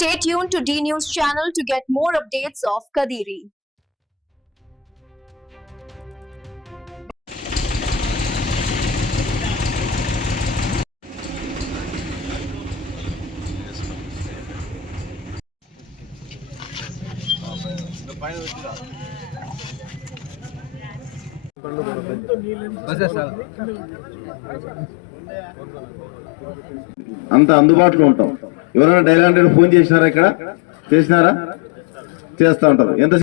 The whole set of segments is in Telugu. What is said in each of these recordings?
Stay tuned to D News channel to get more updates of Kadiri. అంత అందుబాటులో ఉంటాం. ఎవరైనా డైల్ హండ్రెడ్ ఫోన్ చేసినారా ఇక్కడ? చేసినారా? చేస్తా ఉంటారు. ఎంత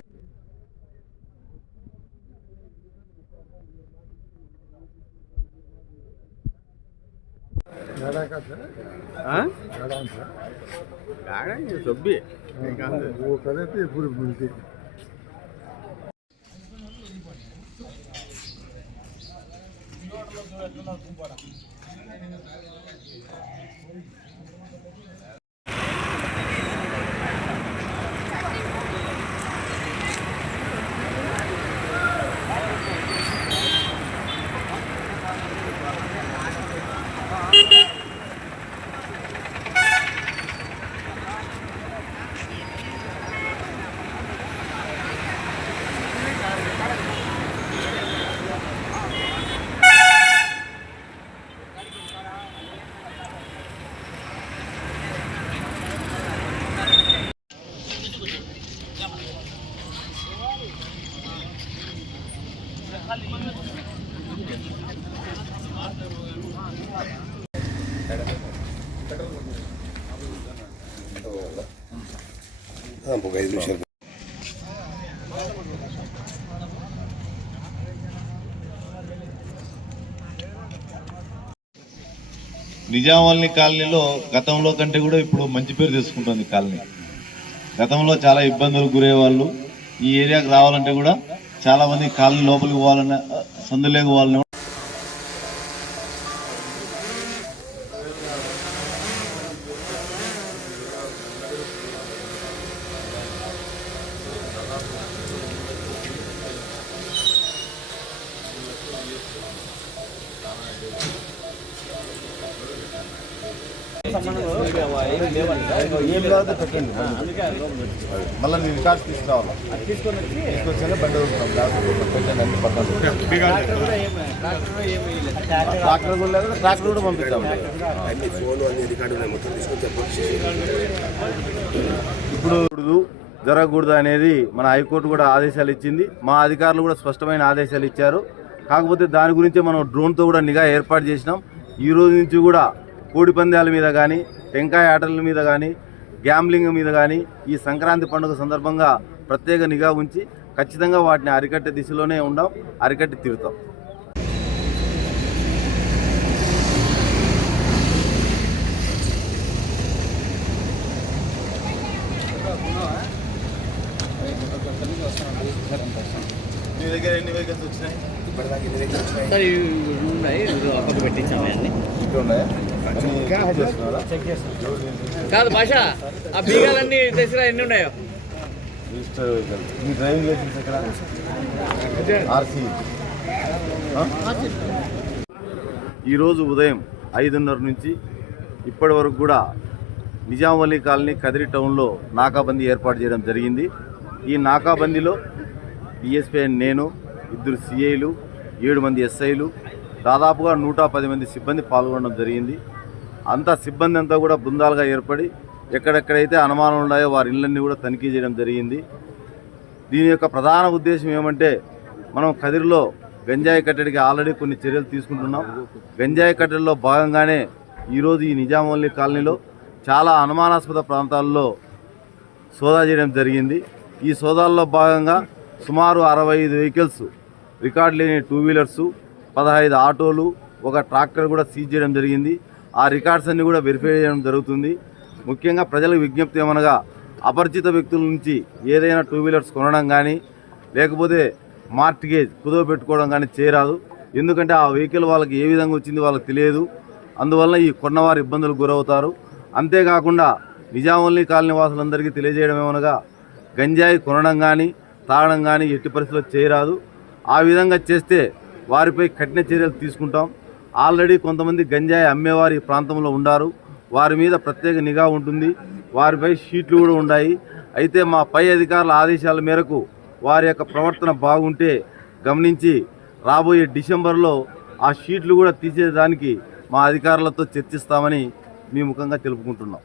ఒక ఐదు నిమిషాలు నిజామాబాద్ కాలనీలో గతంలో కంటే కూడా ఇప్పుడు మంచి పేరు తెచ్చుకుంటుంది కాలనీ. గతంలో చాలా ఇబ్బందులు గురయ్యేవాళ్ళు. ఈ ఏరియాకి రావాలంటే కూడా చాలా మంది కాలనీ లోపలికి పోవాలన్న పోవాలన్నా సందులేకి పోవాలన్నా మళ్ళీ నేను రికార్డ్స్ తీసుకురావాలా? తీసుకొచ్చాక బండి పెట్టండి అన్ని పట్టాలి ట్రాక్టర్ కూడా లేదు ట్రాక్టర్ కూడా పంపిస్తాం ఇప్పుడు జరగకూడదు అనేది మన హైకోర్టు కూడా ఆదేశాలు ఇచ్చింది. మా అధికారులు కూడా స్పష్టమైన ఆదేశాలు ఇచ్చారు. కాకపోతే దాని గురించి మనం డ్రోన్తో కూడా నిఘా ఏర్పాటు చేసినాం. ఈ రోజు నుంచి కూడా కోడి పందాల మీద కానీ టెంకాయ ఆటల మీద కానీ గ్యాంబ్లింగ్ మీద కానీ ఈ సంక్రాంతి పండుగ సందర్భంగా ప్రత్యేక నిఘా ఉంచి ఖచ్చితంగా వాటిని అరికట్టే దిశలోనే ఉండం అరికట్టి తిరుగుతాం మీ దగ్గర ఎన్ని వెహికల్స్ వచ్చినాయి? ఇప్పటిదాకా ఎన్ని దగ్గర వచ్చినాయి? సార్ ఇవి ఉన్నాయి. ఇది పక్కకు పెట్టించాము అన్ని. ఇక్కడ ఉన్నాయా? అన్ని చెక్ చేస్తున్నారా? కాదు భాష ఆ బీగాలన్నీ తెసిరా ఎన్ని ఉన్నాయో? రిజిస్టర్ వెహికల్ మీ డ్రైవింగ్ లైసెన్స్ ఎక్కడ? ఆర్సీ ఈరోజు ఉదయం ఐదున్నర నుంచి ఇప్పటి వరకు కూడా నిజాంవల్లి కాలనీ కదిరి టౌన్లో నాకాబందీ ఏర్పాటు చేయడం జరిగింది. ఈ నాకాబందీలో డిఎస్పీ నేను ఇద్దరు సిఐలు ఏడు మంది ఎస్ఐలు దాదాపుగా నూట పది మంది సిబ్బంది పాల్గొనడం జరిగింది. అంతా సిబ్బంది అంతా కూడా బృందాలుగా ఏర్పడి ఎక్కడెక్కడైతే అనుమానం ఉన్నాయో వారి ఇళ్ళన్నీ కూడా తనిఖీ చేయడం జరిగింది. దీని యొక్క ప్రధాన ఉద్దేశం ఏమంటే మనం కదిరిలో గంజాయి కట్టడికి ఆల్రెడీ కొన్ని చర్యలు తీసుకుంటున్నాం. గంజాయి కట్టడిలో భాగంగానే ఈరోజు ఈ నిజామల్లి కాలనీలో చాలా అనుమానాస్పద ప్రాంతాల్లో సోదా చేయడం జరిగింది. ఈ సోదాల్లో భాగంగా సుమారు అరవై ఐదు వెహికల్స్ రికార్డు లేని టూ వీలర్సు పదహైదు ఆటోలు ఒక ట్రాక్టర్ కూడా సీజ్ చేయడం జరిగింది. ఆ రికార్డ్స్ అన్ని కూడా వెరిఫై చేయడం జరుగుతుంది. ముఖ్యంగా ప్రజలకు విజ్ఞప్తి ఏమనగా అపరిచిత వ్యక్తుల నుంచి ఏదైనా టూ వీలర్స్ కొనడం కానీ లేకపోతే మార్టిగేజ్ కుదవ పెట్టుకోవడం కానీ చేయరాదు. ఎందుకంటే ఆ వెహికల్ వాళ్ళకి ఏ విధంగా వచ్చింది వాళ్ళకి తెలియదు. అందువల్ల ఈ కొన్నవారు ఇబ్బందులకు గురవుతారు. అంతేకాకుండా నిజామల్లి కాలనీ వాసులందరికీ తెలియజేయడం ఏమనగా గంజాయి కొనడం కానీ తాగడం కానీ ఎట్టి పరిస్థితుల్లో చేయరాదు. ఆ విధంగా చేస్తే వారిపై కఠిన చర్యలు తీసుకుంటాం. ఆల్రెడీ కొంతమంది గంజాయి అమ్మేవారు ఈ ప్రాంతంలో ఉండారు. వారి మీద ప్రత్యేక నిఘా ఉంటుంది. వారిపై షీట్లు కూడా ఉన్నాయి అయితే మా పై అధికారుల ఆదేశాల మేరకు వారి యొక్క ప్రవర్తన బాగుంటే గమనించి రాబోయే డిసెంబర్లో ఆ షీట్లు కూడా తీసేదానికి మా అధికారులతో చర్చిస్తామని మీ ముఖంగా తెలుపుకుంటున్నాం.